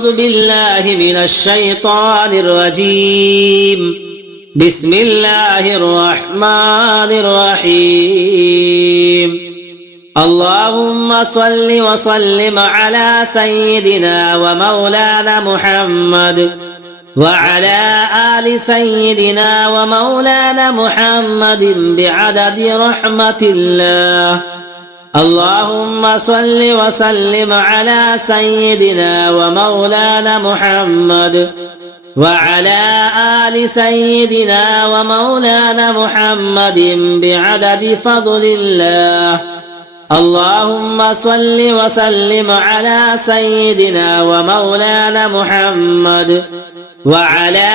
أعوذ بالله من الشيطان الرجيم بسم الله الرحمن الرحيم اللهم صل وسلم على سيدنا ومولانا محمد وعلى آل سيدنا ومولانا محمد بعدد رحمة الله اللهم صل وسلم على سيدنا ومولانا محمد وعلى آل سيدنا ومولانا محمد بعدد فضل الله اللهم صل وسلم على سيدنا ومولانا محمد وعلى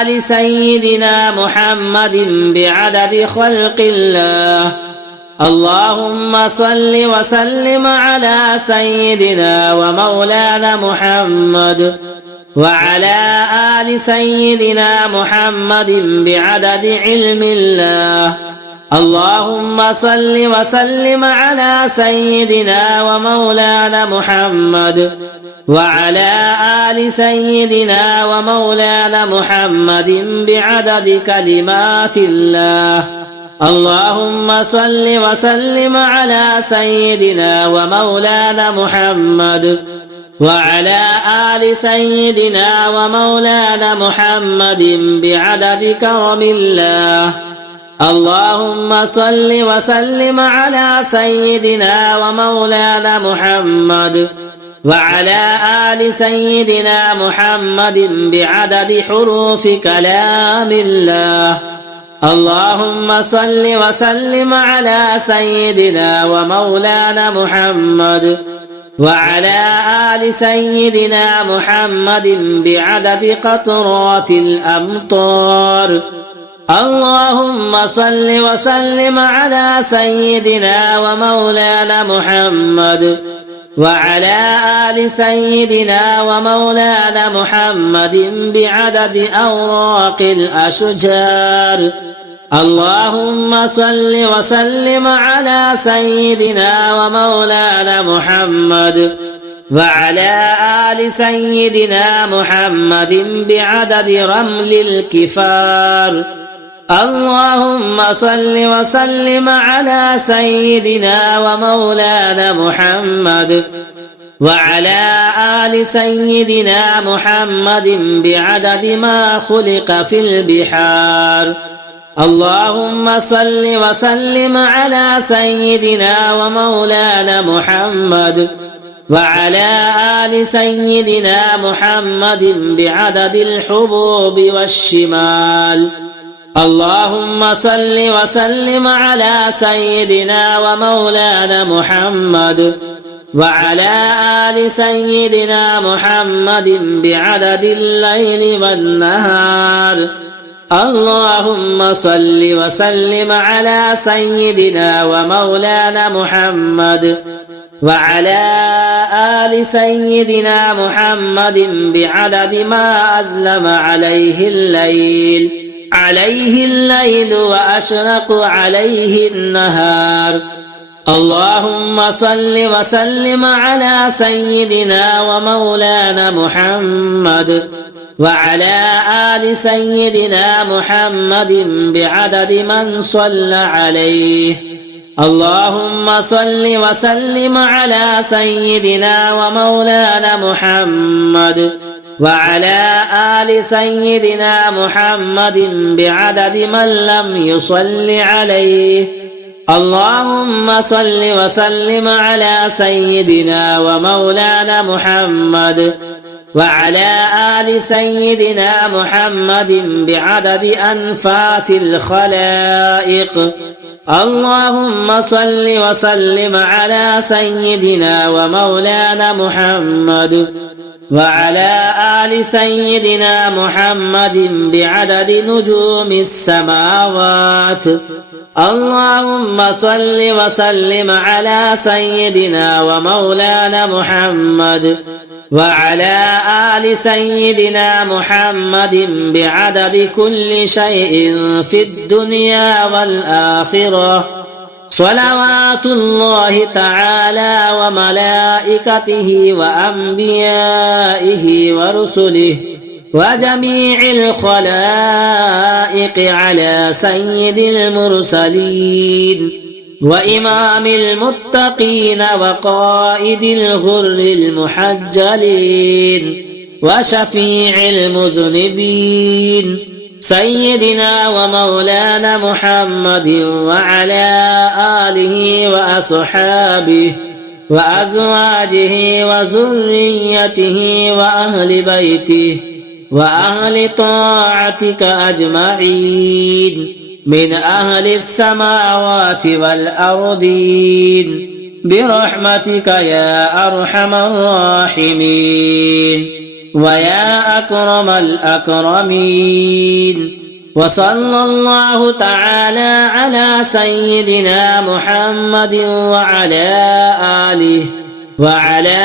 آل سيدنا محمد بعدد خلق الله اللهم صل وسلم على سيدنا ومولانا محمد وعلى آل سيدنا محمد بعدد علم الله اللهم صل وسلم على سيدنا ومولانا محمد وعلى آل سيدنا ومولانا محمد بعدد كلمات الله اللهم صل وسلم على سيدنا ومولانا محمد وعلى آل سيدنا ومولانا محمد بعدد كرم الله اللهم صل وسلم على سيدنا ومولانا محمد وعلى آل سيدنا محمد بعدد حروف كلام الله اللهم صل وسلم على سيدنا ومولانا محمد وعلى آل سيدنا محمد بعدد قطرات الأمطار اللهم صل وسلم على سيدنا ومولانا محمد وعلى آل سيدنا ومولانا محمد بعدد أوراق الأشجار اللهم صل وسلم على سيدنا ومولانا محمد وعلى آل سيدنا محمد بعدد رمل الكفار اللهم صل وسلم على سيدنا ومولانا محمد وعلى آل سيدنا محمد بعدد ما خلق في البحار اللهم صل وسلم على سيدنا ومولانا محمد وعلى آل سيدنا محمد بعدد الحبوب والشمال اللهم صل وسلم على سيدنا ومولانا محمد وعلى آل سيدنا محمد بعدد الليل والنهار اللهم صل وسلم على سيدنا ومولانا محمد وعلى آل سيدنا محمد بعدد ما أظلم عليه الليل وأشرق عليه النهار اللهم صل وسلم على سيدنا ومولانا محمد وعلى آل سيدنا محمد بعدد من صلى عليه اللهم صل وسلم على سيدنا ومولانا محمد وعلى آل سيدنا محمد بعدد من لم يصل عليه اللهم صل وسلم على سيدنا ومولانا محمد وعلى آل سيدنا محمد بعدد أنفاس الخلائق اللهم صل وسلم على سيدنا ومولانا محمد وعلى آل سيدنا محمد بعدد نجوم السماوات اللهم صل وسلم على سيدنا ومولانا محمد وعلى آل سيدنا محمد بعدد كل شيء في الدنيا والآخرة صلوات الله تعالى وملائكته وأنبيائه ورسله وجميع الخلائق على سيد المرسلين وإمام المتقين وقائد الغر المحجلين وشفيع المذنبين سيدنا ومولانا محمد وعلى آله وأصحابه وأزواجه وذريته وأهل بيته وأهل طاعتك أجمعين من أهل السماوات والأرضين برحمتك يا أرحم الراحمين ويا أكرم الأكرمين. وصلى الله تعالى على سيدنا محمد وعلى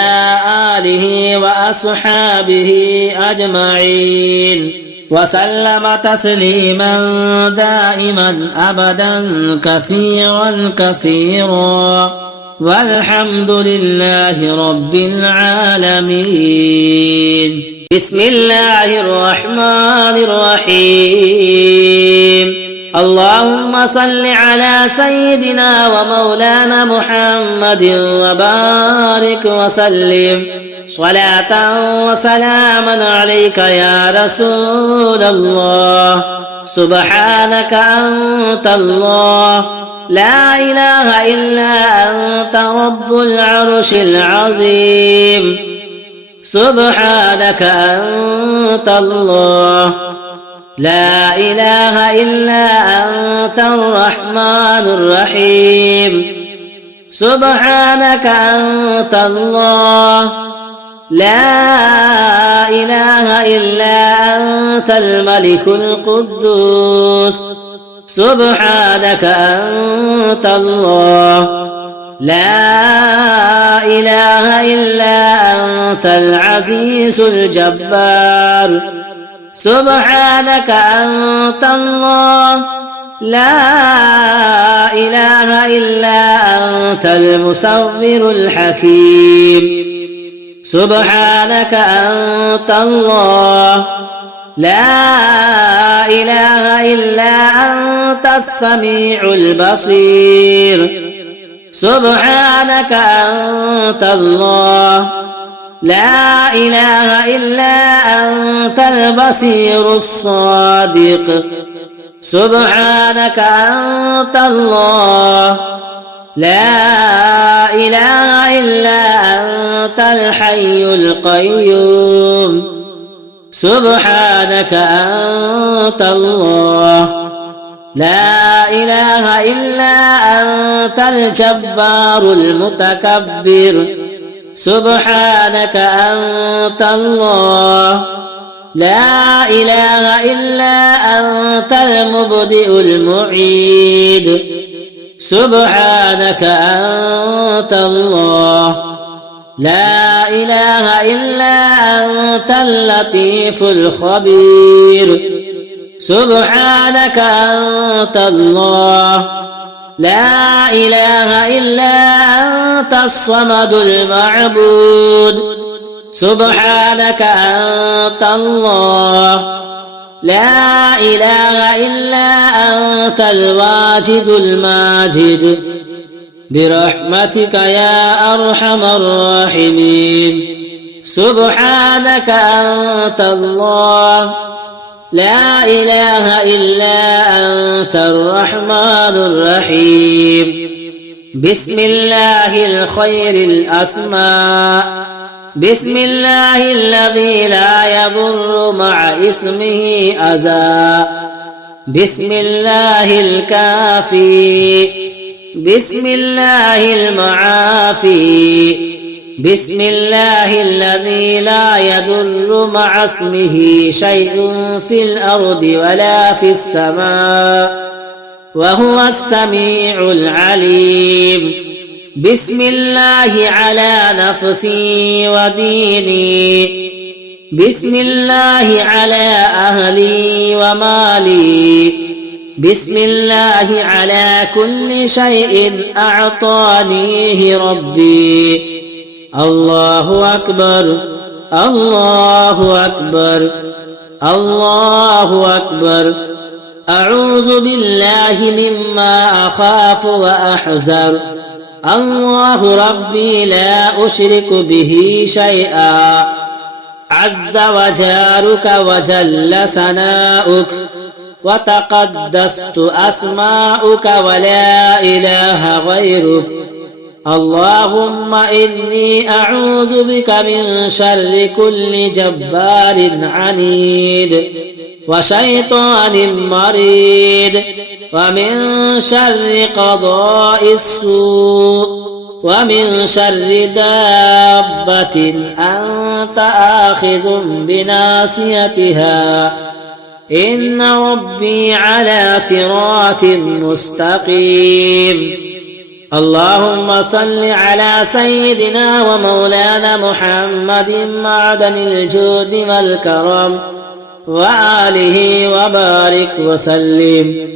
آله وأصحابه أجمعين وسلم تسليما دائما أبدا كثيرا كثيرا والحمد لله رب العالمين. بسم الله الرحمن الرحيم. اللهم صل على سيدنا ومولانا محمد وبارك وسلم صلاة وسلاما عليك يا رسول الله. سبحانك أنت الله لا إله إلا أنت رب العرش العظيم. سبحانك أنت الله لا إله إلا أنت الرحمن الرحيم. سبحانك أنت الله لا إله إلا أنت الملك القدوس. سبحانك أنت الله لا إله إلا أنت العزيز الجبار. سبحانك أنت الله لا إله إلا أنت المصور الحكيم. سبحانك أنت الله لا إله إلا أنت السميع البصير. سبحانك أنت الله لا إله إلا أنت البصير الصادق. سبحانك أنت الله لا إله إلا أنت الحي القيوم. سبحانك أنت الله لا إله إلا أنت الجبار المتكبر. سبحانك أنت الله لا إله إلا أنت المبدئ المعيد. سبحانك أنت الله لا إله إلا أنت اللطيف الخبير. سبحانك أنت الله لا إله إلا أنت الصمد المعبود. سبحانك أنت الله لا إله إلا أنت الواجد الماجد برحمتك يا أرحم الراحمين. سبحانك أنت الله لا إله إلا أنت الرحمن الرحيم. بسم الله الخير الأسماء. بسم الله الذي لا يضر مع اسمه أذى. بسم الله الكافي. بسم الله المعافي. بسم الله الذي لا يضر مع اسمه شيء في الأرض ولا في السماء وهو السميع العليم. بسم الله على نفسي وديني. بسم الله على أهلي ومالي. بسم الله على كل شيء أعطانيه ربي. الله أكبر الله أكبر الله أكبر. أعوذ بالله مما أخاف وأحذر. الله ربي لا أشرك به شيئا. عز وجارك وجل ثناؤك وتقدست أسماؤك ولا إله غيرك. اللهم إني أعوذ بك من شر كل جبار عنيد وشيطان مريد ومن شر قضاء السوء ومن شر دابة أنت آخذ بناصيتها. إن ربي على صراط مستقيم. اللهم صل على سيدنا ومولانا محمد معدن الجود والكرم وآله وبارك وسلم.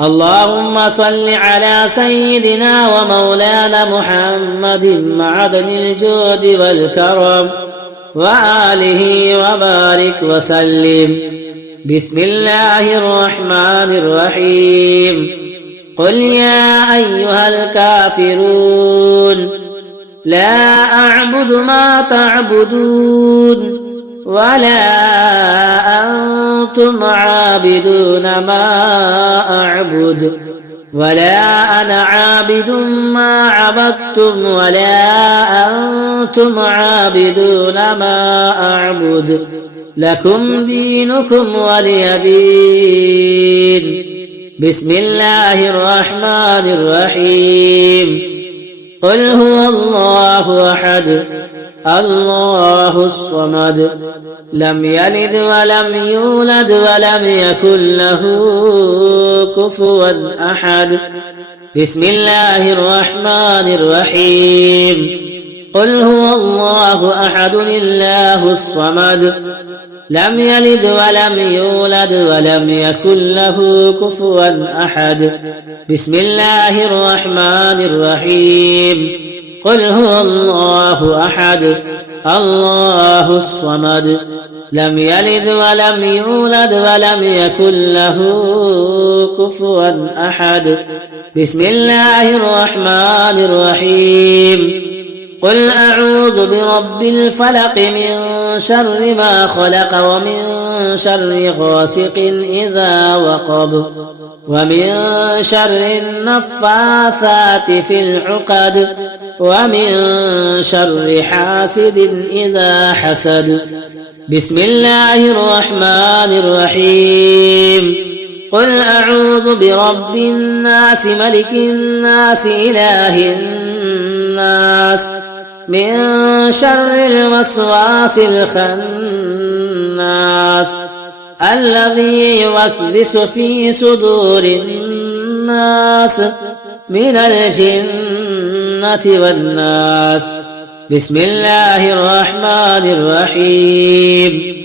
اللهم صل على سيدنا ومولانا محمد معدن الجود والكرم وآله وبارك وسلم. بسم الله الرحمن الرحيم. قل يا أيها الكافرون لا أعبد ما تعبدون ولا أنتم عابدون ما أعبد ولا أنا عابد ما عبدتم ولا أنتم عابدون ما أعبد. لكم دينكم ولي دين. بسم الله الرحمن الرحيم. قل هو الله أحد الله الصمد لم يلد ولم يولد ولم يكن له كفوا أحد. بسم الله الرحمن الرحيم. قل هو الله أحد الله الصمد لم يلد ولم يولد ولم يكن له كفوا أحد. بسم الله الرحمن الرحيم. قل هو الله أحد الله الصمد لم يلد ولم يولد ولم يكن له كفوا أحد. بسم الله الرحمن الرحيم. قل أعوذ برب الفلق من شر ما خلق ومن شر غاسق إذا وقب ومن شر النفاثات في العقد ومن شر حاسد إذا حسد. بسم الله الرحمن الرحيم. قل أعوذ برب الناس ملك الناس إله الناس من شر الوسواس الخناس الذي يوسوس في صدور الناس من الجنة والناس. بسم الله الرحمن الرحيم.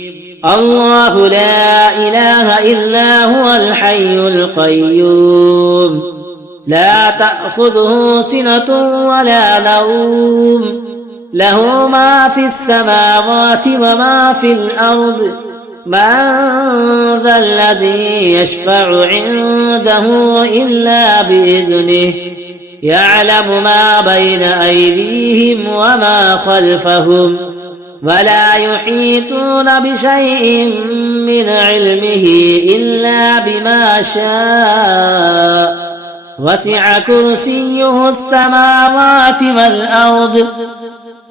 الله لا إله إلا هو الحي القيوم لا تأخذه سنة ولا نوم له ما في السماوات وما في الأرض. من ذا الذي يشفع عنده إلا بإذنه يعلم ما بين أيديهم وما خلفهم ولا يحيطون بشيء من علمه إلا بما شاء. وسع كرسيه السماوات والأرض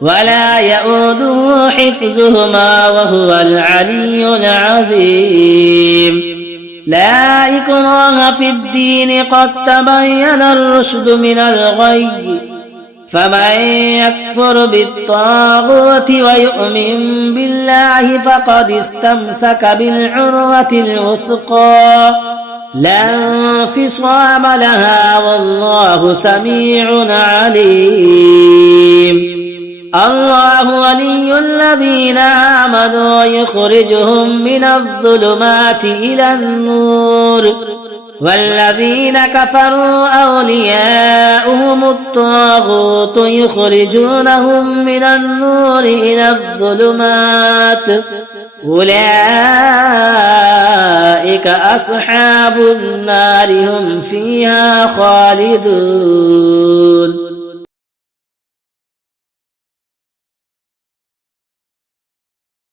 ولا يؤوده حفظهما وهو العلي العظيم. لا إكراه في الدين قد تبين الرشد من الغي. فمن يكفر بالطاغوت ويؤمن بالله فقد استمسك بالعروة الوثقى لا انفصام لها والله سميع عليم. الله ولي الذين آمنوا يخرجهم من الظلمات إلى النور والذين كفروا أولياؤهم الطاغوت يخرجونهم من النور إلى الظلمات أولئك أصحاب النار هم فيها خالدون